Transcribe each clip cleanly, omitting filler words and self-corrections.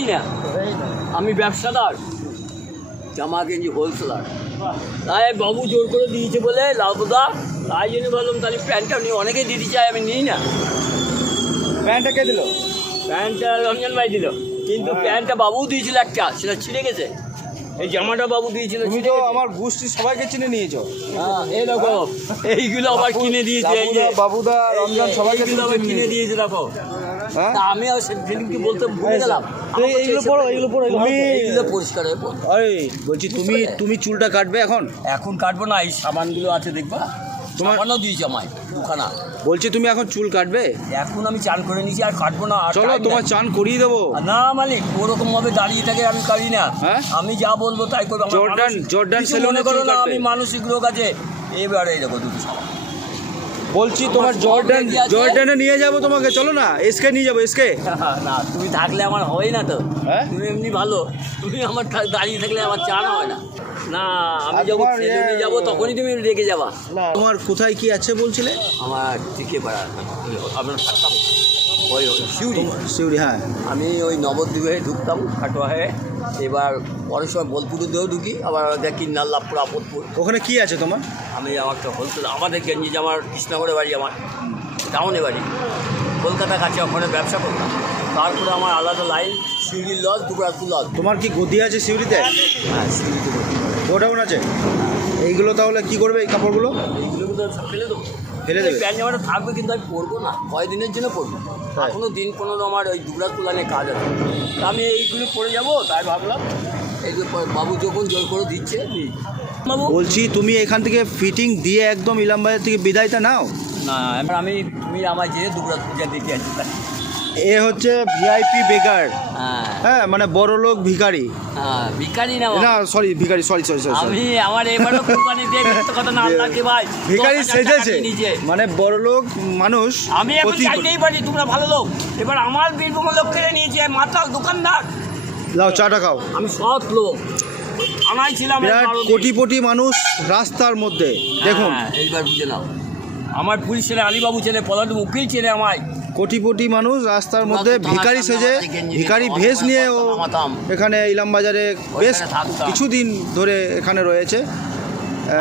পারি না, আমি ব্যবসাদার, জামা গেঞ্জি হোলসেলার। তাই বাবু জোর করে দিয়েছে বলে লাভদা, তাই জন্য বললাম তাহলে প্যান্টটা নিয়ে, অনেকে দিতে চায়, আমি নিই না। প্যান্টটা কে দিল? প্যান্টটা রঞ্জন ভাই দিল, কিন্তু প্যান্টটা বাবু দিয়েছিল একটা, সেটা ছিঁড়ে গেছে। এই জামাটা বাবু দিয়েছিল। তুমি তো আমার গোষ্ঠীর সবাইকে চিনে নিয়েছো। হ্যাঁ, এরকম এইগুলো আবার কিনে দিয়েছে, এই যে বাবুদা, রমজান সবাইকে আবার কিনে দিয়েছে। দেখো, হ্যাঁ, তা আমি আর সেদিনকে বলতে ভুলে গেলাম। এইগুলো পড়ো, এইগুলো পড়ো। তুমি এইগুলো পরিষ্কার হয়ে পড়ো। আরে বলছি, তুমি চুলটা কাটবে এখন? এখন কাটবো না, এই সাবানগুলো আছে দেখবা, তোমার সাবানও দিয়েছে আমায় দুখানা। বলছি তুমি এখন চুল কাটবে? এখন আমি চান করে নিয়েছি, আর কাটবো না। আর চলো time তোমার নেই। চান করিয়ে দেবো। না মালিক, ওরকম ভাবে দাঁড়িয়ে থাকে আমি কাটি না। হ্যাঁ? আমি যা বলবো তাই করবো। আমার জর্ডান কিছু সেলুনে মনে করো চুল না, কাটবে? আমি মানসিক রোগ আছে। এবারে দেখো দুটো সাবান বলছি তোমার জর্ডানে নিয়ে যাবো তোমাকে, চলো না, এসকে নিয়ে যাবো, এসকে। না, তুমি থাকলে আমার হয় না তো। হ্যাঁ? তুমি এমনি ভালো, তুমি আমার দাঁড়িয়ে থাকলে আমার চান হয় না। না, আমি আর যখন তোমার সেলুনে যাবো তখনই তুমি রেগে যাবা। তোমার কোথায় কি আছে বলছিলে? আমার টিকে পাড়া, আপনার থাকতাম ওই শিউরি। শিউরি, হ্যাঁ। আমি ওই নবদ্বীপে ঢুকতাম খাটোয়া হয়ে, এবার পরের সময় বোলপুরে দিয়েও ঢুকি, আবার দেখি নাল্লাপুর, আপদপুর। ওখানে কি আছে তোমার? আমি আমার তো হোলসেল, আমাদের গেঞ্জি আমার কৃষ্ণনগরে বাড়ি, আমার টাউনে বাড়ি, কলকাতা কাছে, ওখানে ব্যবসা করতাম। তারপরে আমার আলাদা লাইন, শিউরির লজ, দুবরাজপুর লজ। তোমার কি গদি আছে শিউরিতে? হ্যাঁ, শিউরিতে বলি। গোডাউন আছে? এইগুলো তাহলে কি করবে, এই কাপড়গুলো? এইগুলো তো সব ফেলে দেবো। ফেলে দেবে? প্যান্ট জামাটা থাকবে, কিন্তু আমি পরবো না, কয়দিনের জন্য পরবো। তাই? এখনো দিন 15 আমার ওই দুবরাজপুর লাইনে কাজ আছে, তা আমি এইগুলো পরে যাবো, তাই ভাবলাম। এই যে বাবু যখন জোর করে দিচ্ছে, বাবু বলছি তুমি এখান থেকে ফিটিং দিয়ে একদম ইলামবাজার থেকে বিদায়টা নাও। না, এবার তুমি আমায় যে দুবরাজপুর যা দেখে আসছি তাই। এ হচ্ছে ভিআইপি বেকার। হ্যাঁ, হ্যাঁ, মানে বড় লোক ভিখারি। হ্যাঁ, ভিখারি না না, সরি ভিখারি, সরি। আমি, আমার এবারও কোরবানি দিয়ে মিথ্যে কথা না, আল্লাহকে ভাই ভিখারি 10,000 টাকা সেজেছে, নিয়ে নিয়েছে। মানে বড় লোক মানুষ। আমি এখন চাইতেই পারি, তোমরা ভালো লোক। এবার আমার বীরভূম লোক কেড়ে নিয়েছে, মাতাল দোকানদার। লাও, চাটা খাও। আমি সৎ লোক, আনাই ছিলাম। বিরাট কোটিপতি মানুষ রাস্তার মধ্যে, দেখুন। এইবার বুঝে নাও, আমার পুলিশ ছেলে, আলীবাবু ছেলে, পলাটু উকিল ছেলে, আমায় কোটিপতি মানুষ রাস্তার মধ্যে ভিখারি সেজে, ভিখারি ভেষ নিয়ে ও এখানে ইলামবাজারে বেশ কিছুদিন ধরে এখানে রয়েছে।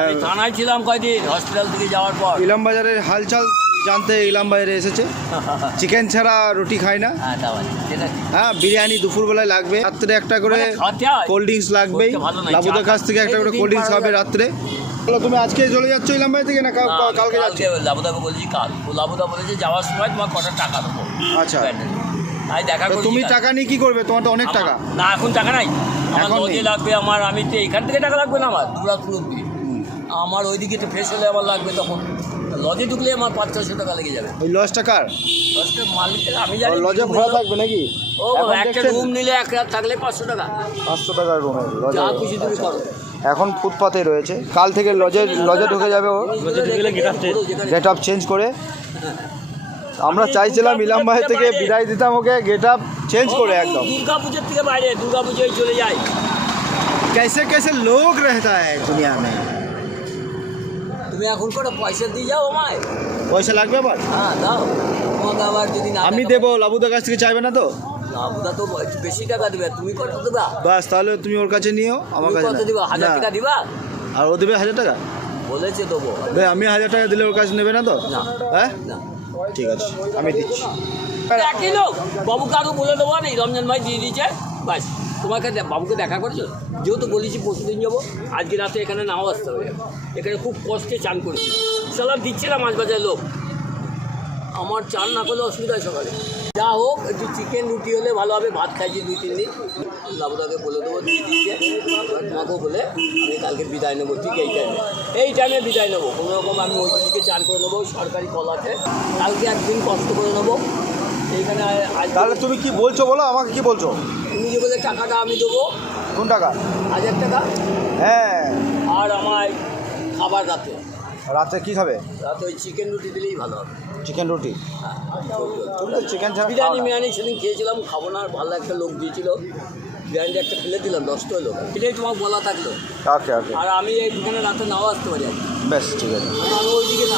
আমি থানায় ছিলাম কয়দিন, হসপিটাল থেকে যাওয়ার পর। ইলামবাজারের হালচাল জানতে ইলামবাজারে এসেছে। চিকেন ছাড়া রুটি খায় না। হ্যাঁ, তা বলে, সেটা ঠিক। হ্যাঁ, বিরিয়ানি দুপুরবেলায় লাগবে, রাত্রে একটা করে মানে খাওয়াতে হয়। কোল্ড ড্রিঙ্কস লাগবেই। বলতে ভালো নয়, লাবুদার কাছ থেকে একটা করে এই কোল্ড ড্রিঙ্কস দিন খাবে রাত্রে। বলো, তুমি আজকে চলে যাচ্ছ ইলামবাজার থেকে না কালকে যাচ্ছ? লাবুদাকে বলছি কাল, ও লাবুদা বলেছে যাওয়ার সময় তোমার কটা টাকা দেবো। আচ্ছা, তাই দেখা তো করছি তুমি কাল। টাকা নিয়ে কি করবে? তোমার তো অনেক টাকা। না, এখন টাকা নাই, আমার এখন লজে নেই? লাগবে আমার, আমি তো এখান থেকে টাকা লাগবে না, আমার দুবরাজপুর অব্দি। আমার ওইদিকে তো ফ্রেশ হলে আবার লাগবে, তখন লজে ঢুকলে আমার 500-600 টাকা লেগে যাবে। ওই লজ টাকার লজটা মালিকের আমি জানি। লজে ভাড়া থাকবে নাকি? ও, একটা রুম নিলে এক রাত থাকলে 500 টাকা, 500 টাকার রুমে যা খুশি তুমি করো। এখন ফুটপাতে রয়েছে, কাল থেকে লজে ঢুকে যাবে ও, গেট আপ চেঞ্জ করে। আমরা চাইছিলাম ইলামবাজার থেকে বিদায় দিতাম ওকে, গেট আপ চেঞ্জ করে একদম। দুর্গা পুজোর থেকে বাইরে, দুর্গা পুজোয় চলে যায়। कैसे कैसे लोग रहता है दुनिया में। তুমি এখন করে পয়সা দিয়ে যাও আমায়। পয়সা লাগবে আবার? হ্যাঁ, দাও। তোমাকে আবার যদি না আমি দেবো, লাবুদার কাছ থেকে চাইবে না তো? লাবুদা তো বেশি টাকা দেবে, তুমি কত দেবা? বাস, তাহলে তুমি ওর কাছে নিও, আমার তুমি কাছে কত দিবা? 1000 টাকা দিবা? আর ও দেবে 1000 টাকা? বলেছে দেবো। ভাই, আমি 1000 টাকা দিলে ওর কাছে নেবে না তো? না, হ্যাঁ, না। ঠিক আছে, আমি দিচ্ছি। একই লোক, বাবুকে আরও বলে দেবো, নেই রমজান ভাই দিয়ে দিয়েছে, বাস। তোমাকে বাবুকে দেখা করেছো, যেহেতু বলেছি পরশুদিন যাবো, আজকে রাতে এখানে নাও আসতে হবে। এখানে খুব কষ্টে চান করেছি, সালাদ দিচ্ছে না মাছ বাজার লোক। আমার চান না করলে অসুবিধা হয় সকালে। যা হোক, একটু চিকেন রুটি হলে ভালো হবে, ভাত খাইছি 2-3 দিন। লাবুদাকে বলে দেবো, দিয়ে দিচ্ছে। তোমাকেও বলে আমি কালকে বিদায় নেবো, ঠিক এই টাইমে বিদায় নেবো। কোনো রকম আমি ওই দিকে চান করে নেবো, সরকারি কল আছে, কালকে একদিন কষ্ট করে নেবো এইখানে। তাহলে তুমি কি বলছো বলো, আমাকে কি বলছো? তুমি যে বলে টাকাটা আমি দেবো, কোন টাকা? 1000 টাকা। হ্যাঁ, আর আমায় খাবার রাতে রাতে কি খাবে? রাতে ওই চিকেন রুটি দিলেই ভালো হবে। চিকেন রুটি? হ্যাঁ, তুমি তো চিকেন ছাড়া বিরিয়ানি মিরিয়ানি সেদিন খেয়েছিলাম, খাবো না, আর ভালো একটা লোক দিয়েছিল, বিরিয়ানিটা একটা ফেলে দিলাম, 10টা হলো। এটাই তোমাকে বলা থাকলো। ওকে ওকে, আর আমি এইখানে রাতে নাও আসতে পারি, বেশ ঠিক আছে। আমি ওইদিকে না